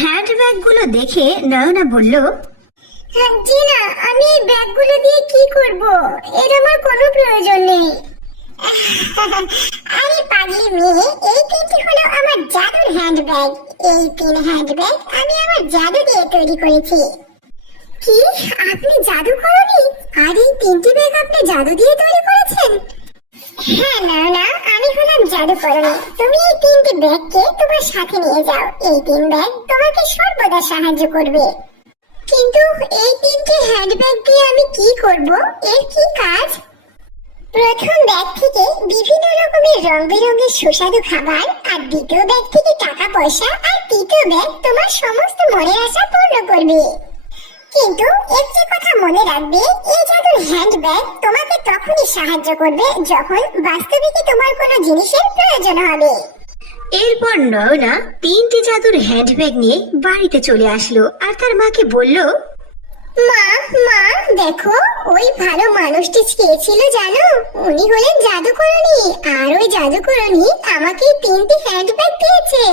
Hand ব্যাগগুলো দেখে নয়না বলল, জি না, আমি এই ব্যাগগুলো দিয়ে কি করব? এর আমার কোনো প্রয়োজন নেই। আরে পাগলি মেয়ে, এই তিনটি হলো আমার জাদুর হ্যান্ড ব্যাগ। এই তিন হ্যান্ড ব্যাগ আমি আমার জাদু দিয়ে তৈরি করেছি। কি, আপনি জাদু করেননি? আর এই তিনটি ব্যাগ আপনি জাদু দিয়ে তৈরি করেছেন? হ্যাঁ না, আমি হলাম জাদুকরণী। তুমি এই তিনটি ব্যাগকে তোমার সাথে নিয়ে যাও। এই তিন ব্যাগ তোমাকে সর্বদা সাহায্য করবে। কিন্তু এই তিনটি হ্যান্ড ব্যাগ দিয়ে আমি কি করব? এর কি কাজ? প্রথম ব্যাগ থেকে বিভিন্ন রকমের রং বেরঙের সুস্বাদু খাবার, আর দ্বিতীয় ব্যাগ থেকে টাকা পয়সা, আর তৃতীয় ব্যাগ তোমার সমস্ত মনের আশা পূর্ণ করবে। কিন্তু একটি কথা মনে রাখবে, এই জাদুর হ্যান্ড ব্যাগ তোমাকে তখনই সাহায্য করবে যখন বাস্তবিকই তোমার কোনো জিনিসের প্রয়োজন হবে। এরপর নয়না তিনটি জাদুর হ্যান্ড ব্যাগ নিয়ে বাড়িতে চলে আসলো আর তার মাকে বলল, মা, দেখো, ওই ভালো মানুষটি কে ছিল জানো? উনি হলেন জাদুকরণী, আর ওই জাদুকরণী আমাকে তিনটি হ্যান্ড ব্যাগ দিয়েছে।